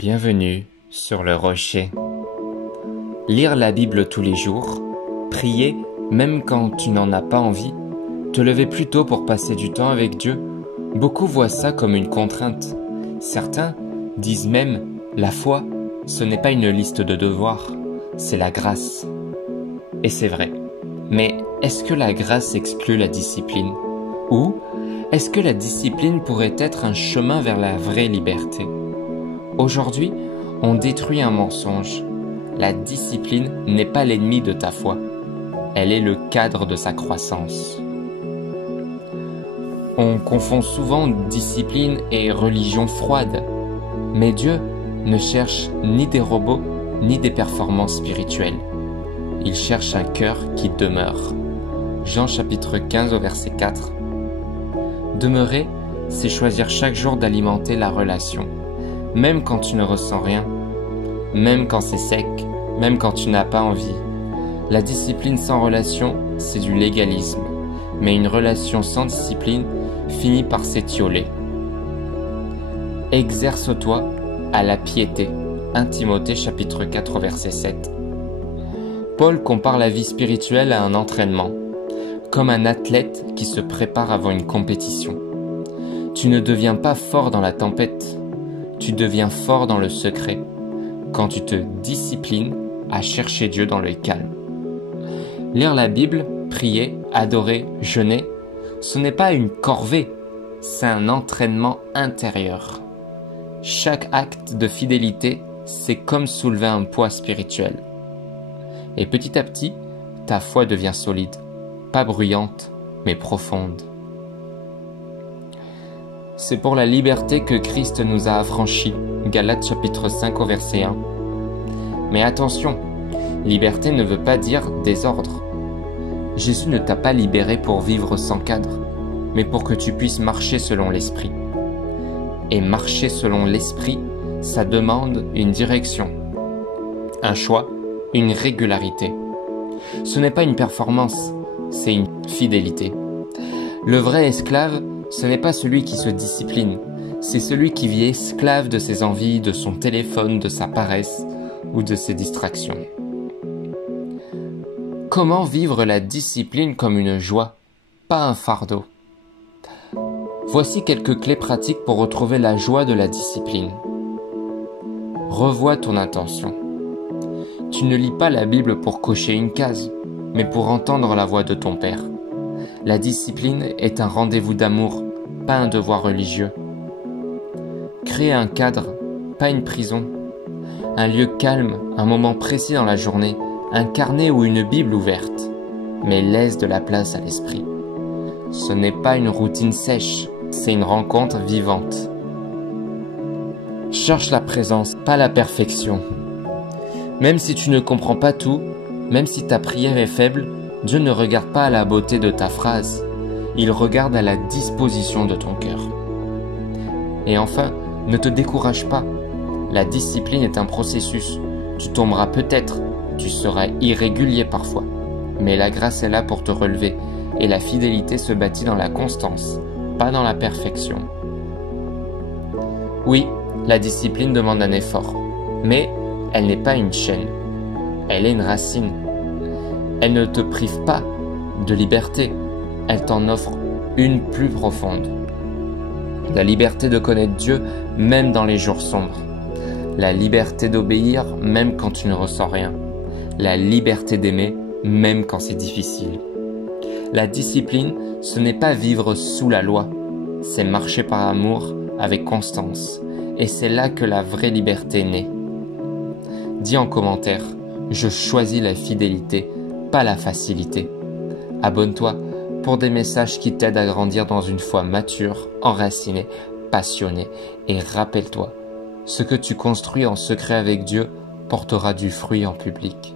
Bienvenue sur le rocher. Lire la Bible tous les jours, prier même quand tu n'en as pas envie, te lever plus tôt pour passer du temps avec Dieu, beaucoup voient ça comme une contrainte. Certains disent même la foi, ce n'est pas une liste de devoirs, c'est la grâce. Et c'est vrai. Mais est-ce que la grâce exclut la discipline? Ou est-ce que la discipline pourrait être un chemin vers la vraie liberté? Aujourd'hui, on détruit un mensonge. La discipline n'est pas l'ennemi de ta foi. Elle est le cadre de sa croissance. On confond souvent discipline et religion froide. Mais Dieu ne cherche ni des robots, ni des performances spirituelles. Il cherche un cœur qui demeure. Jean chapitre 15 au verset 4. Demeurer, c'est choisir chaque jour d'alimenter la relation. Même quand tu ne ressens rien, même quand c'est sec, même quand tu n'as pas envie. La discipline sans relation, c'est du légalisme. Mais une relation sans discipline finit par s'étioler. Exerce-toi à la piété. 1 Timothée chapitre 4 verset 7. Paul compare la vie spirituelle à un entraînement, comme un athlète qui se prépare avant une compétition. Tu ne deviens pas fort dans la tempête, tu deviens fort dans le secret, quand tu te disciplines à chercher Dieu dans le calme. Lire la Bible, prier, adorer, jeûner, ce n'est pas une corvée, c'est un entraînement intérieur. Chaque acte de fidélité, c'est comme soulever un poids spirituel. Et petit à petit, ta foi devient solide, pas bruyante, mais profonde. C'est pour la liberté que Christ nous a affranchis, Galates chapitre 5 au verset 1. Mais attention, liberté ne veut pas dire désordre. Jésus ne t'a pas libéré pour vivre sans cadre, mais pour que tu puisses marcher selon l'Esprit. Et marcher selon l'Esprit, ça demande une direction, un choix, une régularité. Ce n'est pas une performance, c'est une fidélité. Le vrai esclave, ce n'est pas celui qui se discipline, c'est celui qui vit esclave de ses envies, de son téléphone, de sa paresse ou de ses distractions. Comment vivre la discipline comme une joie, pas un fardeau? Voici quelques clés pratiques pour retrouver la joie de la discipline. Revois ton intention. Tu ne lis pas la Bible pour cocher une case, mais pour entendre la voix de ton Père. La discipline est un rendez-vous d'amour, pas un devoir religieux. Crée un cadre, pas une prison. Un lieu calme, un moment précis dans la journée, un carnet ou une Bible ouverte, mais laisse de la place à l'esprit. Ce n'est pas une routine sèche, c'est une rencontre vivante. Cherche la présence, pas la perfection. Même si tu ne comprends pas tout, même si ta prière est faible, Dieu ne regarde pas à la beauté de ta phrase, il regarde à la disposition de ton cœur. Et enfin, ne te décourage pas. La discipline est un processus. Tu tomberas peut-être, tu seras irrégulier parfois, mais la grâce est là pour te relever et la fidélité se bâtit dans la constance, pas dans la perfection. Oui, la discipline demande un effort, mais elle n'est pas une chaîne, elle est une racine. Elle ne te prive pas de liberté, elle t'en offre une plus profonde. La liberté de connaître Dieu même dans les jours sombres. La liberté d'obéir même quand tu ne ressens rien. La liberté d'aimer même quand c'est difficile. La discipline, ce n'est pas vivre sous la loi, c'est marcher par amour avec constance. Et c'est là que la vraie liberté naît. Dis en commentaire, je choisis la fidélité, pas la facilité. Abonne-toi pour des messages qui t'aident à grandir dans une foi mature, enracinée, passionnée. Et rappelle-toi, ce que tu construis en secret avec Dieu portera du fruit en public.